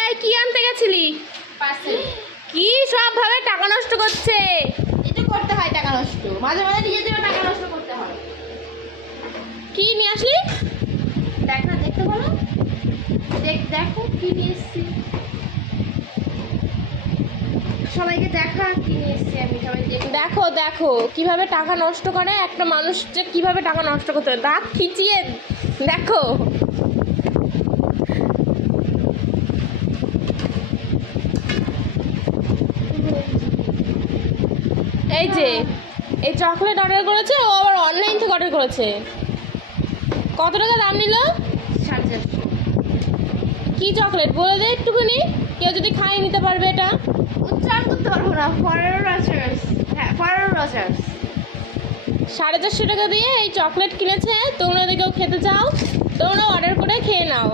এই কি আনতে গেছিলি? পার্সেল। কি সব ভাবে টাকা নষ্ট করছে। এটা করতে হয় টাকা নষ্ট, মাঝে মাঝে নিজের জন্য টাকা নষ্ট করতে হয়। কি নিয়ে আসলি? দেখ না, দেখতে বলো। দেখো কি নিয়ে এসেছি, সবাইকে দেখা কি নিয়ে এসেছি আমি, সবাই দেখো। দেখো দেখো কিভাবে টাকা নষ্ট করে একটা মানুষ, যে কিভাবে টাকা নষ্ট করতে হয়। দাঁত খিচিয়ে দেখো। এই যে এই চকলেট অর্ডার করেছে, ও আবার অনলাইন থেকে অর্ডার করেছে। কত টাকা দাম নিল? 450। কি চকলেট বলে দে একটুখানি, কেউ যদি খাই নিতে পারবে এটা। উচ্চারণ করতে পারবো না। ফরেরো রজার্স, হ্যাঁ ফরেরো রজার্স। 450 টাকা দিয়ে এই চকলেট কিনেছে। তোমরা যদি কেউ খেতে চাও তোমরা অর্ডার করে খেয়ে নাও।